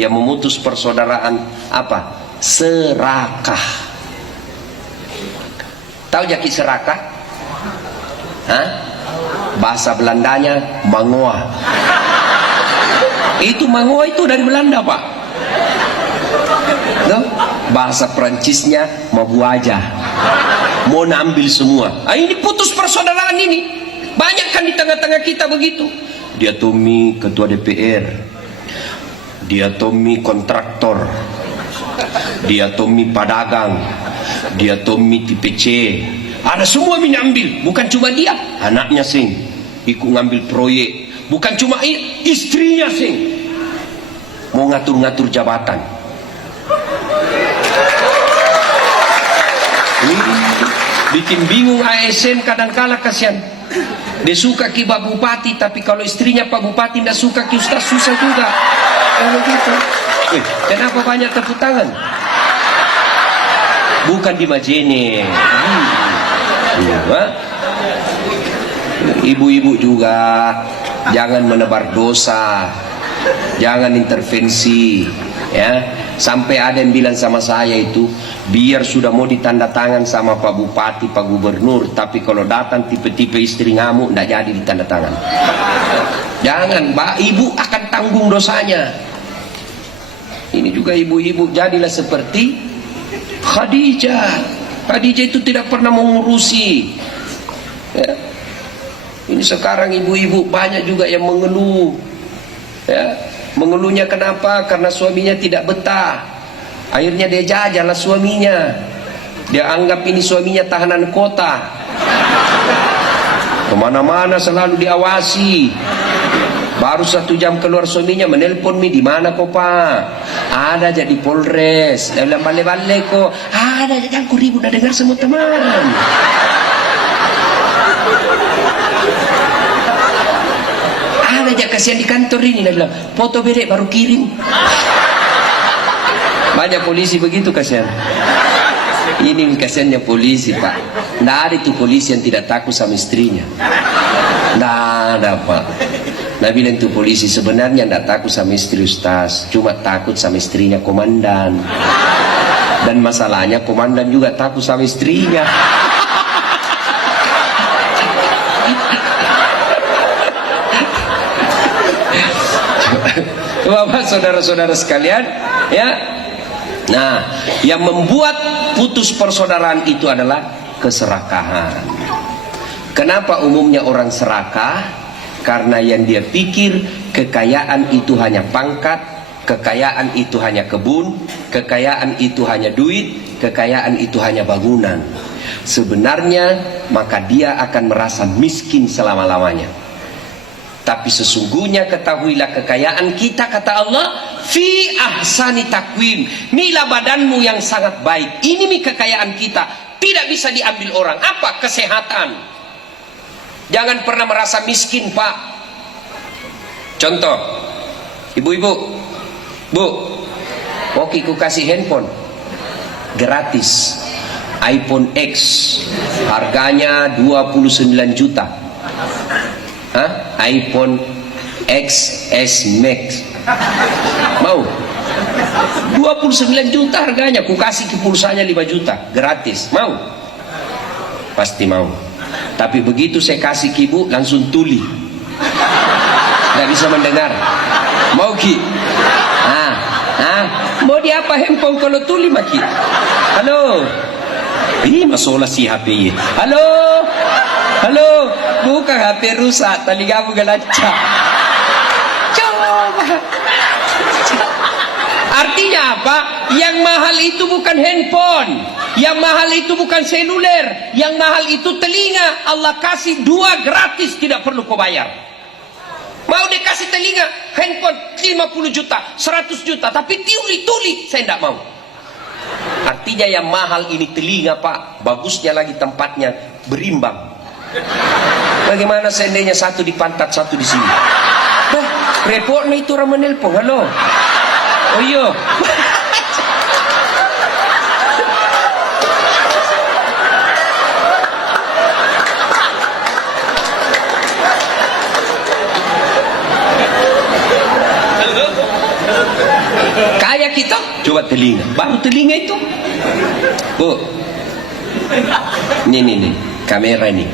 yang memutus persaudaraan apa? Serakah. Tahu jaki serakah? Hah? Bahasa Belandanya mangoa. Itu mangoa itu dari Belanda, Pak. No? Bahasa Perancisnya mabuaja. Mau ambil semua. Ini putus persaudaraan ini. Banyak kan di tengah-tengah kita begitu. Dia Tommy ketua DPR. Dia Tommy kontraktor. Dia Tommy pedagang. Dia Tommy TPC. Ada semua ambil. Bukan cuma dia, anaknya sing ikut ngambil proyek. Bukan cuma istrinya sing mau ngatur-ngatur jabatan. Bikin bingung ASN kadang-kala, kasihan. Dia suka ki Pak Bupati, tapi kalau istrinya Pak Bupati tidak suka ki Ustaz, susah juga. Kalau gitu. Kenapa banyak tepuk tangan? Bukan di Majene. Ibu-ibu juga jangan menebar dosa, jangan intervensi, ya. Sampai ada yang bilang sama saya itu, biar sudah mau ditanda tangan sama Pak Bupati, Pak Gubernur, tapi kalau datang tipe-tipe istri ngamuk, tidak jadi ditanda tangan. Jangan, Mbak, ibu akan tanggung dosanya. Ini juga ibu-ibu, jadilah seperti Khadijah. Khadijah itu tidak pernah mengurusi, ya. Ini sekarang ibu-ibu banyak juga yang mengeluh, ya. Mengeluhnya kenapa? Karena suaminya tidak betah. Akhirnya dia jajalah suaminya. Dia anggap ini suaminya tahanan kota. Kemana-mana selalu diawasi. Baru 1 jam keluar suaminya menelpon, di mana kok Pak? Ada jadi Polres. Dia bilang balik-balik kok. Ada jangan ribut, udah dengar semua teman. Ada aja kasihan di kantor ini, dia bilang foto bedek baru kirim. Banyak polisi begitu kasihan. Ini kasihannya polisi, Pak. Nggak ada itu polisi yang tidak takut sama istrinya. Nggak ada, Pak. Nah bilang itu polisi sebenarnya nggak takut sama istri Ustaz, cuma takut sama istrinya komandan. Dan masalahnya komandan juga takut sama istrinya. Bapak saudara-saudara sekalian, ya. Nah, yang membuat putus persaudaraan itu adalah keserakahan. Kenapa umumnya orang serakah? Karena yang dia pikir kekayaan itu hanya pangkat, kekayaan itu hanya kebun, kekayaan itu hanya duit, kekayaan itu hanya bangunan. Sebenarnya maka dia akan merasa miskin selama-lamanya. Tapi sesungguhnya ketahuilah kekayaan kita, kata Allah, fi ahsani takwim. Inilah badanmu yang sangat baik. Ini nih kekayaan kita. Tidak bisa diambil orang. Apa? Kesehatan. Jangan pernah merasa miskin, Pak. Contoh, ibu-ibu, Bu, oke, ku kasih handphone gratis, iPhone X, harganya 29 juta. Hah? iPhone XS Max. Mau? 29 juta harganya, ku kasih ke pulsanya 5 juta gratis. Mau? Pasti mau. Tapi begitu saya kasih ke ibu langsung tuli, nggak bisa mendengar. Mau ki? Mau di apa handphone kalau tuli maki? Halo? Ih, masalah si HP. Halo? Halo? Bukan HP rusak, tali kamu gelacak. Coba. Artinya apa? Yang mahal itu bukan handphone, yang mahal itu bukan seluler, yang mahal itu telinga. Allah kasih 2 gratis, tidak perlu kau bayar. Mau dikasih telinga, handphone 50 juta, 100 juta, tapi tuli, saya tidak mau. Artinya yang mahal ini telinga, Pak. Bagusnya lagi tempatnya berimbang. Bagaimana seandainya satu di pantat, satu di sini? Bah, repotnya itu orang menelpon. Halo? Oh iya. Kayak kita, coba telinga. Baru telinga itu. Oh, nih, kamera ini.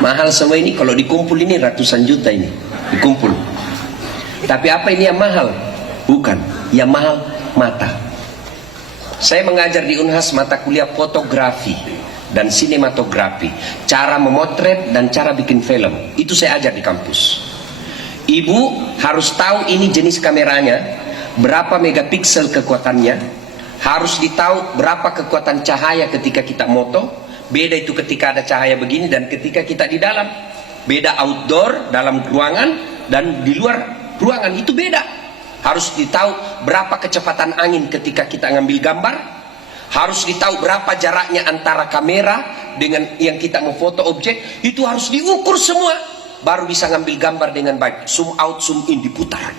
Mahal semua ini, kalau dikumpul ini ratusan juta ini. Dikumpul. Tapi apa ini yang mahal? Bukan. Yang mahal, mata. Saya mengajar di Unhas mata kuliah fotografi dan sinematografi. Cara memotret dan cara bikin film. Itu saya ajar di kampus. Ibu harus tahu ini jenis kameranya, berapa megapiksel kekuatannya, harus ditahu berapa kekuatan cahaya ketika kita moto. Beda itu ketika ada cahaya begini dan ketika kita di dalam. Beda outdoor, dalam ruangan, dan di luar ruangan, itu beda. Harus ditahu berapa kecepatan angin ketika kita ngambil gambar. Harus ditahu berapa jaraknya antara kamera dengan yang kita mau foto objek. Itu harus diukur semua, baru bisa ngambil gambar dengan baik. Zoom out, zoom in, diputar.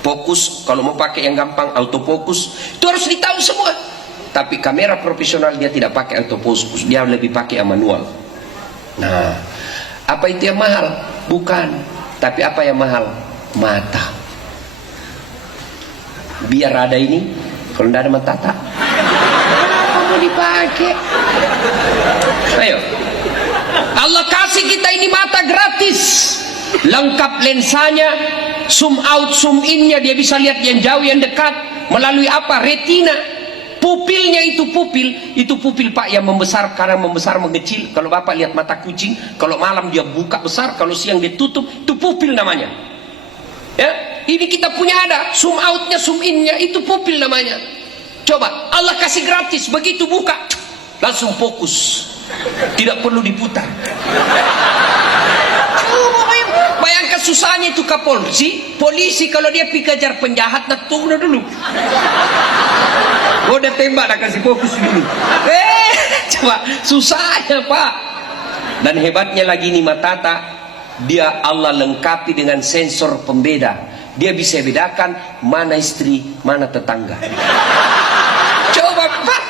Fokus, kalau mau pakai yang gampang, autofocus. Itu harus ditahu semua. Tapi kamera profesional dia tidak pakai autofocus, dia lebih pakai yang manual. Nah, apa itu yang mahal? Bukan. Tapi apa yang mahal? Mata. Biar ada ini, kalau tidak ada mata tak, mau dipakai. Ayo, Allah kasih kita ini mata gratis, lengkap lensanya, zoom out, zoom innya, dia bisa lihat yang jauh, yang dekat, melalui apa? Retina. Pupilnya itu pupil Pak yang membesar, kadang membesar mengecil. Kalau Bapak lihat mata kucing, kalau malam dia buka besar, kalau siang dia tutup, itu pupil namanya. Ya, ini kita punya ada zoom outnya, zoom innya, itu pupil namanya. Coba Allah kasih gratis, begitu buka langsung fokus, tidak perlu diputar. Bayangkan susahnya itu polisi kalau dia pergi kejar penjahat, nak tunggu dulu. Oh, udah tembak, dah kasih fokus dulu. Coba susahnya Pak. Dan hebatnya lagi nih Matata, dia Allah lengkapi dengan sensor pembeda. Dia bisa bedakan mana istri, mana tetangga. Coba Pak,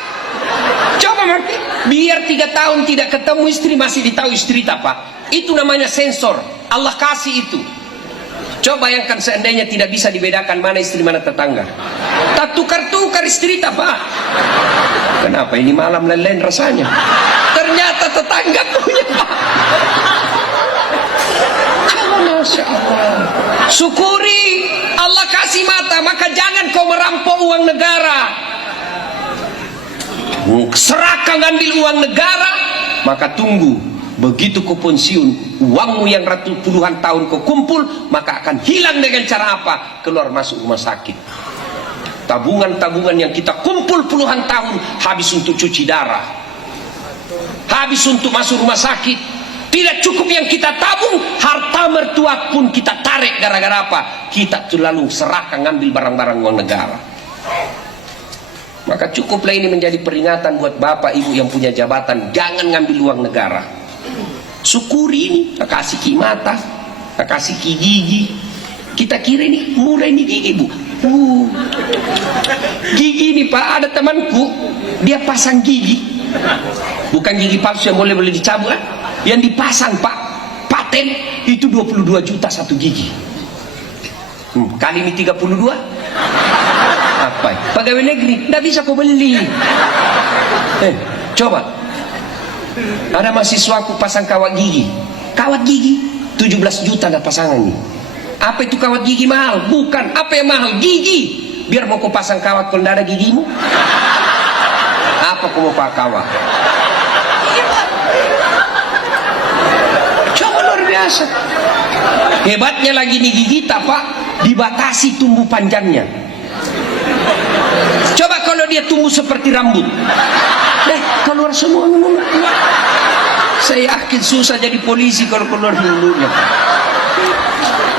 coba mati. Biar 3 tahun tidak ketemu istri, masih ditahu istri tak Pak. Itu namanya sensor. Allah kasih itu. Coba bayangkan seandainya tidak bisa dibedakan mana istri, mana tetangga. Tak tukar-tukar istri tak Pak. Kenapa ini malam lain-lain rasanya? Ternyata tetangga punya Pak. Masya Allah. Syukuri Allah kasih mata, maka jangan kau merampok uang negara. Seraka ngambil uang negara, maka tunggu. Begitu kau pensiun, uangmu yang puluhan tahun kau kumpul, maka akan hilang dengan cara apa? Keluar masuk rumah sakit. Tabungan-tabungan yang kita kumpul puluhan tahun habis untuk cuci darah, habis untuk masuk rumah sakit. Tidak cukup yang kita tabung, harta mertua pun kita tarik gara-gara apa? Kita terlalu serahkan ngambil barang-barang uang negara. Maka cukuplah ini menjadi peringatan buat bapak ibu yang punya jabatan, jangan ngambil uang negara. Syukuri ini, kasih ki mata, kasih ki gigi. Kita kira ini mulai ini gigi Bu. Gigi ini Pak, ada temanku, dia pasang gigi. Bukan gigi palsu yang boleh dicabut kan? Yang dipasang Pak, paten itu 22 juta satu gigi. Kali ini 32. Apa? Pegawai negeri, tidak bisa kau beli. Coba. Ada mahasiswaku pasang kawat gigi. Kawat gigi 17 juta ada pasangan ini. Apa itu kawat gigi mahal? Bukan. Apa yang mahal? Gigi. Biar mau kau pasang kawat kalau tidak ada gigimu. Apa kau mau pakai kawat? Coba luar biasa. Hebatnya lagi nih gigi tak Pak, dibatasi tumbuh panjangnya. Coba kalau dia tumbuh seperti rambut, keluar semua. Saya yakin susah jadi polisi kalau keluar mulutnya.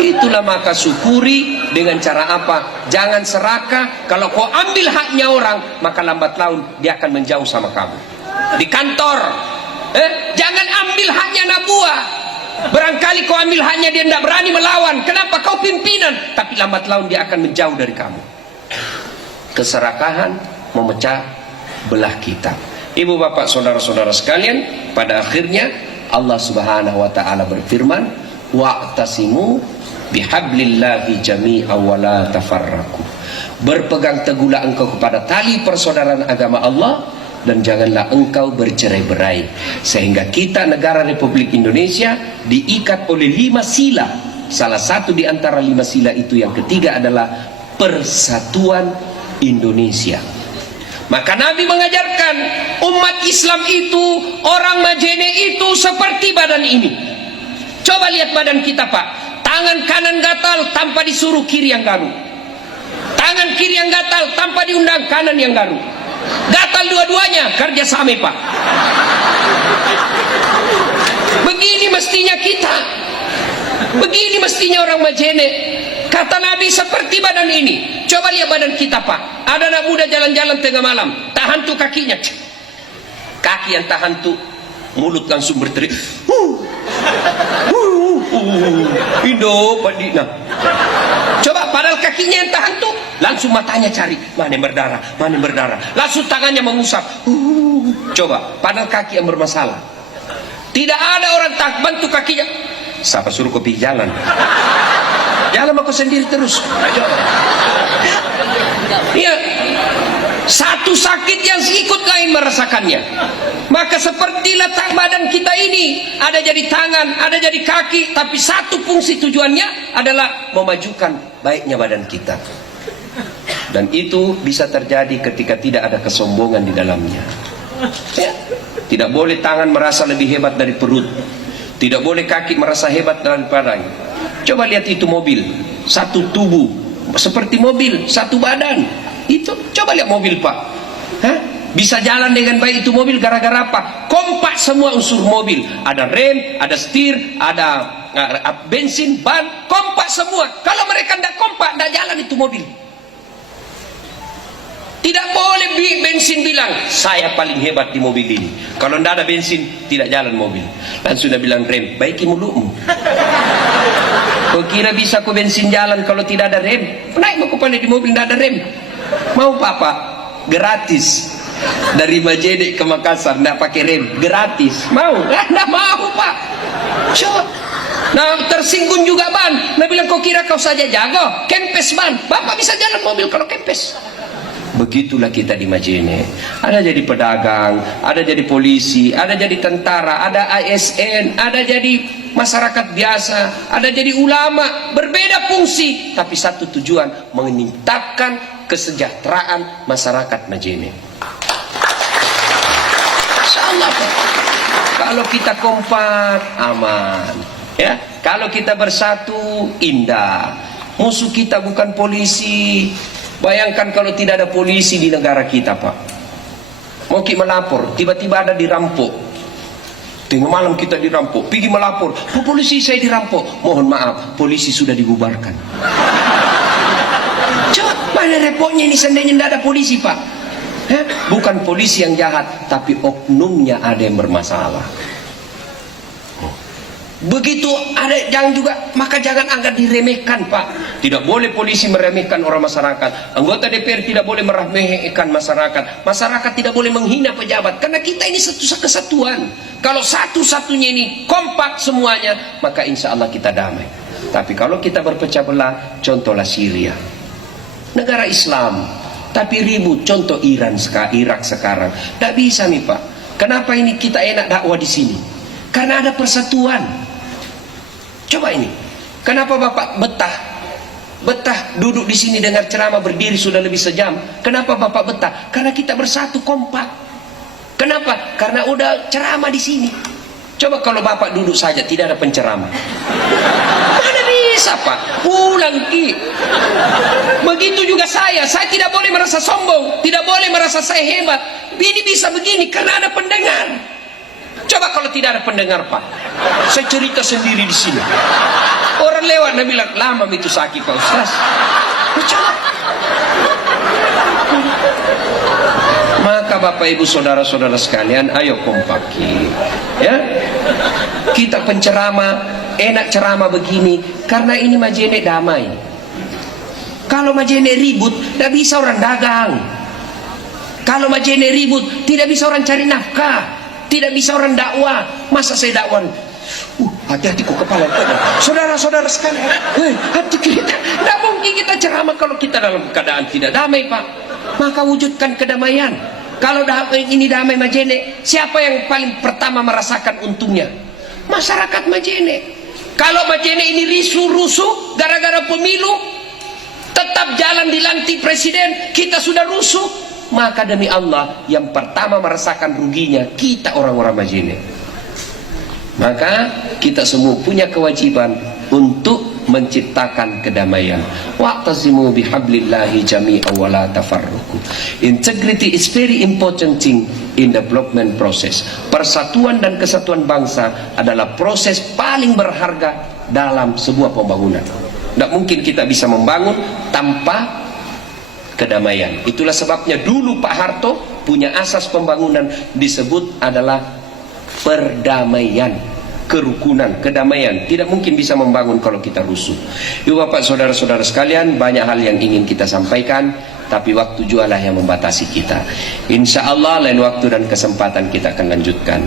Itulah maka syukuri dengan cara apa? Jangan serakah. Kalau kau ambil haknya orang, maka lambat laun dia akan menjauh sama kamu. Di kantor, jangan ambil haknya anak buah. Barangkali kau ambil haknya, dia tidak berani melawan. Kenapa? Kau pimpinan. Tapi lambat laun dia akan menjauh dari kamu. Keserakahan memecah belah kita. Ibu bapak saudara-saudara sekalian, pada akhirnya Allah Subhanahu wa taala berfirman, wa'tasimu bihablillahi jami'an wa la tafarraqu. Berpegang teguhlah engkau kepada tali persaudaraan agama Allah, dan janganlah engkau bercerai-berai. Sehingga kita negara Republik Indonesia diikat oleh 5 sila. Salah satu di antara 5 sila itu yang ketiga adalah persatuan Indonesia. Maka Nabi mengajarkan umat Islam itu, orang Majene itu seperti badan ini. Coba lihat badan kita, Pak. Tangan kanan gatal tanpa disuruh kiri yang garuk. Tangan kiri yang gatal tanpa diundang kanan yang garuk. Gatal dua-duanya, kerja sama, Pak. Begini mestinya kita. Begini mestinya orang Majene. Kata Nabi seperti badan ini. Coba lihat badan kita, Pak. Ada anak muda jalan-jalan tengah malam, tahan tuh kakinya. Kaki yang tahan tuh, mulut langsung berteriak. Indo, Pak Dina. Coba padahal kakinya yang tahan tuh, langsung matanya cari, mana yang berdarah, mana yang berdarah. Langsung tangannya mengusap. Coba, padahal kaki yang bermasalah. Tidak ada orang tak bantu kakinya. Siapa suruh kopi jalan? Jalan aku sendiri terus. Iya, satu sakit yang ikut lain merasakannya. Maka seperti letak badan kita ini, ada jadi tangan, ada jadi kaki, tapi satu fungsi tujuannya adalah memajukan baiknya badan kita. Dan itu bisa terjadi ketika tidak ada kesombongan di dalamnya. Ya. Tidak boleh tangan merasa lebih hebat dari perut. Tidak boleh kaki merasa hebat daripadanya. Coba lihat itu mobil, satu tubuh, seperti mobil, satu badan. Itu, coba lihat mobil, Pak. Hah? Bisa jalan dengan baik itu mobil gara-gara apa? Kompak semua unsur mobil. Ada rem, ada setir, ada bensin, ban, kompak semua. Kalau mereka tidak kompak, tidak jalan itu mobil. Tidak boleh bensin bilang, saya paling hebat di mobil ini. Kalau tidak ada bensin, tidak jalan mobil. Langsung sudah bilang rem, baiki mulutmu. Kau kira bisa kau bensin jalan kalau tidak ada rem? Naik mau kau di mobil tidak ada rem. Mau Papa? Gratis. Dari Majene ke Makassar tidak pakai rem, gratis. Mau? Tidak mau, Pak. Coba. Nah, tersinggung juga ban. Nah, bilang kau kira kau saja jago, kempes ban. Bapak bisa jalan mobil kalau kempes. Begitulah kita di Majene. Ada jadi pedagang, ada jadi polisi, ada jadi tentara, ada ASN, ada jadi masyarakat biasa, ada jadi ulama. Berbeda fungsi, tapi satu tujuan, meningkatkan kesejahteraan masyarakat Majene. Insyaallah, kalau kita kompak, aman. Ya, kalau kita bersatu, indah. Musuh kita bukan polisi. Bayangkan kalau tidak ada polisi di negara kita, Pak. Mau kita melapor, tiba-tiba ada dirampok. Tengah malam kita dirampok, pergi melapor. Polisi saya dirampok. Mohon maaf, polisi sudah dibubarkan. Coba, mana repotnya ini seandainya tidak ada polisi, Pak? Bukan polisi yang jahat, tapi oknumnya ada yang bermasalah. Begitu ada yang juga, maka jangan anggap diremehkan, Pak. Tidak boleh polisi meremehkan orang masyarakat. Anggota DPR tidak boleh meremehkan masyarakat. Masyarakat tidak boleh menghina pejabat. Karena kita ini satu kesatuan. Kalau satu-satunya ini kompak semuanya, maka insya Allah kita damai. Tapi kalau kita berpecah belah, contohlah Syria. Negara Islam, tapi ribut. Contoh Irak sekarang. Tidak bisa nih, Pak. Kenapa ini kita enak dakwah di sini? Karena ada persatuan. Coba ini, kenapa Bapak betah duduk di sini dengar ceramah berdiri sudah lebih sejam? Kenapa Bapak betah? Karena kita bersatu kompak. Kenapa? Karena udah ceramah di sini. Coba kalau Bapak duduk saja tidak ada penceramah, mana bisa, Pak? Pulang Ki. Begitu juga saya tidak boleh merasa sombong, tidak boleh merasa saya hebat. Ini bisa begini karena ada pendengar. Coba kalau tidak ada pendengar, Pak, saya cerita sendiri di sini. Orang lewat dan bilang, lama itu sakit Pak Ustaz. Coba. Maka Bapak Ibu saudara-saudara sekalian, ayo kompaki. Ya, kita penceramah, enak ceramah begini, karena ini Majene damai. Kalau Majene ribut, tidak bisa orang dagang. Kalau Majene ribut, tidak bisa orang cari nafkah. Tidak bisa orang dakwah. Masa saya dakwah Hati-hati kok kepala kita. Saudara-saudara sekalian, hati kita. Tidak mungkin kita ceramah kalau kita dalam keadaan tidak damai, Pak. Maka wujudkan kedamaian. Kalau ini damai Majene, siapa yang paling pertama merasakan untungnya? Masyarakat Majene. Kalau Majene ini rusuh gara-gara pemilu, tetap jalan dilantik presiden, kita sudah rusuh, maka demi Allah yang pertama merasakan ruginya kita orang-orang Majene. Maka kita semua punya kewajiban untuk menciptakan kedamaian. Wa'tasimu bihablillahi jami'an wa la tafarruqu. Integrity is very important thing in development process. Persatuan dan kesatuan bangsa adalah proses paling berharga dalam sebuah pembangunan. Tidak mungkin kita bisa membangun tanpa kedamaian. Itulah sebabnya dulu Pak Harto punya asas pembangunan disebut adalah perdamaian, kerukunan, kedamaian. Tidak mungkin bisa membangun kalau kita rusuh. Ibu bapak saudara-saudara sekalian, banyak hal yang ingin kita sampaikan, tapi waktu jualah yang membatasi kita. Insya Allah lain waktu dan kesempatan kita akan lanjutkan.